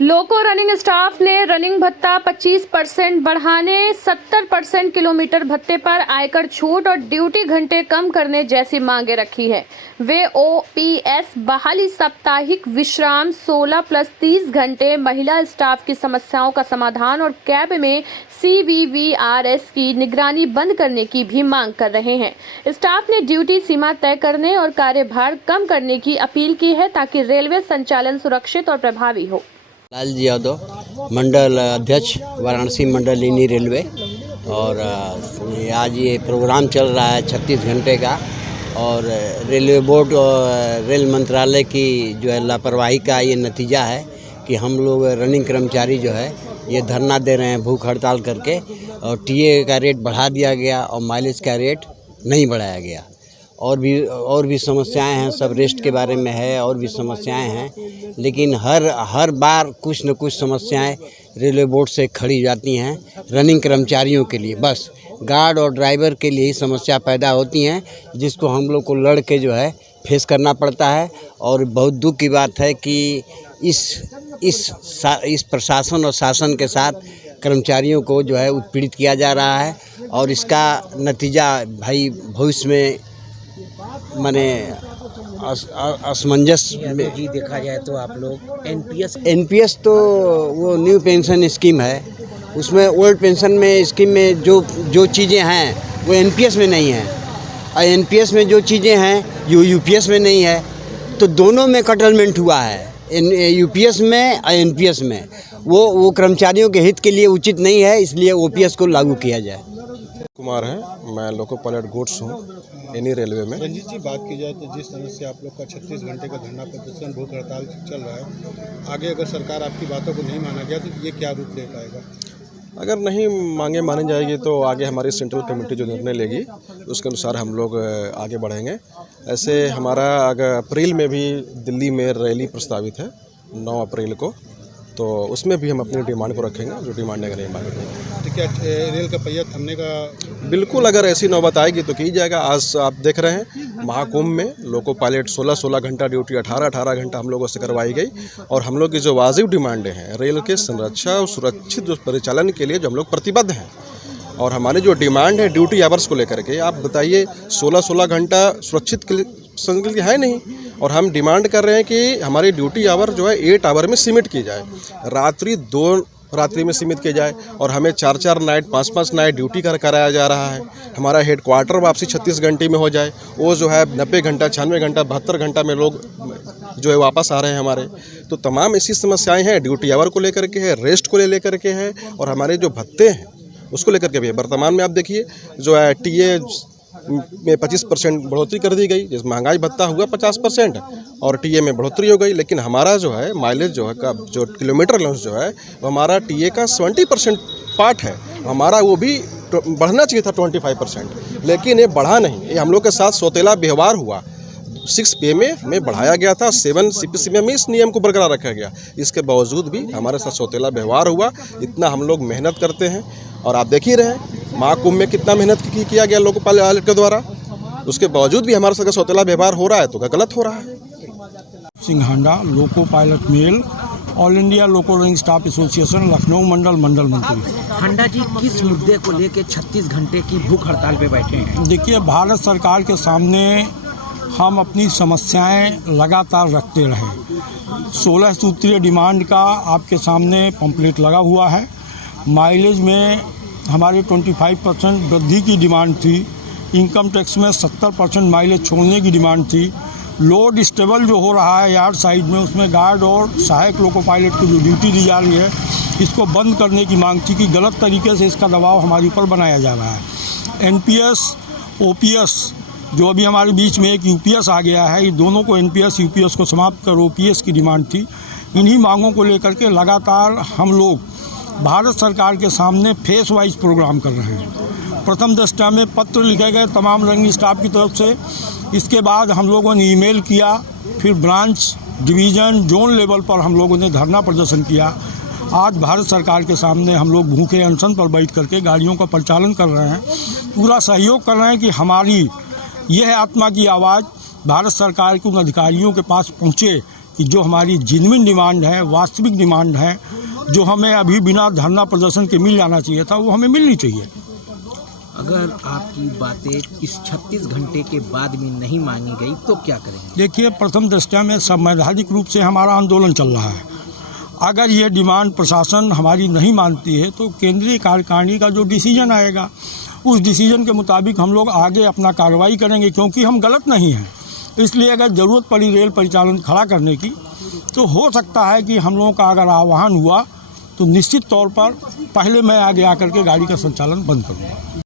लोको running staff ने running भत्ता 25% बढ़ाने, 70% किलोमीटर भत्ते पर आयकर छूट और ड्यूटी घंटे कम करने जैसी मांगे रखी है। वे ओपीएस बहाली, साप्ताहिक विश्राम, 16+30 घंटे, महिला स्टाफ की समस्याओं का समाधान और कैब में CVVRS की निगरानी बंद करने की भी मांग कर रहे हैं। स्टाफ ने ड्यूटी सीमा तय करने और कार्यभार कम करने की अपील की है ताकि रेलवे संचालन सुरक्षित और प्रभावी हो। लालजी यादव, मंडल अध्यक्ष, वाराणसी मंडल इंडी रेलवे। और आज ये प्रोग्राम चल रहा है 36 घंटे का, और रेलवे बोर्ड और रेल मंत्रालय की जो है लापरवाही का ये नतीजा है कि हम लोग रनिंग कर्मचारी जो है ये धरना दे रहे हैं भूख हड़ताल करके, और टीए का रेट बढ़ा दिया गया और माइलेज का रेट नहीं बढ़ाया गया। और भी समस्याएं हैं, सब रेस्ट के बारे में है, और भी समस्याएं हैं, लेकिन हर बार कुछ न कुछ समस्याएं रेलवे बोर्ड से खड़ी जाती हैं। रनिंग कर्मचारियों के लिए, बस गार्ड और ड्राइवर के लिए ही समस्या पैदा होती हैं, जिसको हम लोग को लड़ के जो है फेस करना पड़ता है। और बहुत दुख की बात है कि इस प्रशासन और शासन के साथ कर्मचारियों को जो है उत्पीड़ित किया जा रहा है, और इसका नतीजा भाई भविष्य में माने असमंजस में जी देखा जाए तो आप लोग एनपीएस तो वो न्यू पेंशन स्कीम है, उसमें ओल्ड पेंशन में स्कीम में जो चीज़ें हैं वो एनपीएस में नहीं है, और एनपीएस में जो चीज़ें हैं जो यूपीएस में नहीं है, तो दोनों में कटलमेंट हुआ है। यूपीएस में और एनपीएस में वो कर्मचारियों के हित के लिए उचित नहीं है, इसलिए ओपीएस को लागू किया जाए। कुमार है, मैं लोको पायलट गुड्स हूँ एनी रेलवे में। रंजीत जी, बात की जाए तो जिस तरह से आप लोग का 36 घंटे का धरना प्रदर्शन भूख हड़ताल चल रहा है, आगे अगर सरकार आपकी बातों को नहीं माना गया तो ये क्या रूप ले पाएगा? अगर नहीं मांगे मानी जाएगी तो आगे हमारी सेंट्रल कमेटी जो निर्णय लेगी उसके अनुसार हम लोग आगे बढ़ेंगे। ऐसे हमारा अगर अप्रैल में भी दिल्ली में रैली प्रस्तावित है 9 अप्रैल को, तो उसमें भी हम अपनी डिमांड को रखेंगे, जो डिमांड अगर नहीं मांगेंगे। तो क्या रेल का पहिया थमने का? बिल्कुल, अगर ऐसी नौबत आएगी तो की जाएगा। आज आप देख रहे हैं महाकुंभ में लोको पायलट 16 घंटा ड्यूटी 18 घंटा हम लोगों से करवाई गई, और हम लोग की जो वाजिब डिमांडें हैं रेल के संरक्षा और सुरक्षित जो परिचालन के लिए जो हम लोग प्रतिबद्ध हैं, और हमारी जो डिमांड है ड्यूटी आवर्स को लेकर के, आप बताइए 16 घंटा सुरक्षित के लिए है नहीं, और हम डिमांड कर रहे हैं कि हमारी ड्यूटी आवर जो है 8 आवर में सीमित की जाए, रात्रि 2 रात्रि में सीमित की जाए, और हमें 4 नाइट 5 नाइट ड्यूटी कराया जा रहा है। हमारा हेड क्वार्टर वापसी 36 घंटे में हो जाए, वो जो है 90 घंटा 96 घंटा 72 घंटा में लोग जो है वापस आ रहे हैं हमारे। तो तमाम ऐसी समस्याएं हैं, ड्यूटी आवर को लेकर के है, रेस्ट को लेकर के है, और हमारे जो भत्ते हैं उसको लेकर के भी है। वर्तमान में आप देखिए जो है टीए में 25% बढ़ोतरी कर दी गई, जिस महंगाई भत्ता हुआ 50%, और टीए में बढ़ोतरी हो गई, लेकिन हमारा जो है माइलेज जो है का जो किलोमीटर अलाउंस जो है वो हमारा टीए का 70% पार्ट है, हमारा वो भी बढ़ना चाहिए था 25%, लेकिन ये बढ़ा नहीं। ये हम लोग के साथ सौतेला व्यवहार हुआ। 6 PMA में बढ़ाया गया था, 7 CPCM में इस नियम को बरकरार रखा गया, इसके बावजूद भी हमारे साथ सौतेला व्यवहार हुआ। इतना हम लोग मेहनत करते हैं, और आप देख ही रहे हैं महाकुंभ में कितना मेहनत किया गया लोको पायलट के द्वारा, उसके बावजूद भी हमारे साथ सौतेला व्यवहार हो रहा है, तो क्या गलत हो रहा है? सिंघांडा, लोको पायलट मेल, all India loco running staff association, Lucknow मंडल मंत्री। हांडा जी, किस मुद्दे को लेकर 36 घंटे की भूख हड़ताल पे बैठे हैं? देखिए, भारत सरकार के सामने हम अपनी समस्याएं लगातार रखते रहे। 16 सूत्रीय डिमांड का आपके सामने पम्पलेट लगा हुआ है। माइलेज में हमारी 25% वृद्धि की डिमांड थी, इनकम टैक्स में 70% माइलेज छोड़ने की डिमांड थी, लोड स्टेबल जो हो रहा है यार्ड साइड में, उसमें गार्ड और सहायक लोको पायलट की जो ड्यूटी दी जा रही है, इसको बंद करने की मांग थी कि गलत तरीके से इसका दबाव हमारे ऊपर बनाया जा रहा है। एनपीएस ओपीएस जो अभी हमारे बीच में एक यूपीएस आ गया है, ये दोनों को एनपीएस यूपीएस को समाप्त कर ओपीएस की डिमांड थी। इन्हीं मांगों को लेकर के लगातार हम लोग भारत सरकार के सामने फेस वाइज प्रोग्राम कर रहे हैं। प्रथम दृष्टया में पत्र लिखे गए तमाम रनिंग स्टाफ की तरफ से, इसके बाद हम लोगों ने ईमेल किया, फिर ब्रांच डिवीज़न जोन लेवल पर हम लोगों ने धरना प्रदर्शन किया। आज भारत सरकार के सामने हम लोग भूखे अनशन पर बैठ करके गाड़ियों का परिचालन कर रहे हैं, पूरा सहयोग कर रहे हैं कि हमारी यह आत्मा की आवाज़ भारत सरकार के उन अधिकारियों के पास पहुँचे कि जो हमारी जेन्युइन डिमांड है, वास्तविक डिमांड है, जो हमें अभी बिना धरना प्रदर्शन के मिल जाना चाहिए था, वो हमें मिलनी चाहिए। अगर आपकी बातें इस 36 घंटे के बाद भी नहीं मांगी गई तो क्या करेंगे? देखिए, प्रथम दृष्टया में संवैधानिक रूप से हमारा आंदोलन चल रहा है। अगर ये डिमांड प्रशासन हमारी नहीं मानती है तो केंद्रीय कार्यकारिणी का जो डिसीजन आएगा उस डिसीजन के मुताबिक हम लोग आगे अपना कार्रवाई करेंगे, क्योंकि हम गलत नहीं हैं। इसलिए अगर ज़रूरत पड़ी रेल परिचालन खड़ा करने की तो हो सकता है कि हम लोगों का अगर आह्वान हुआ तो निश्चित तौर पर पहले मैं आगे आकर के गाड़ी का संचालन बंद करूँगा।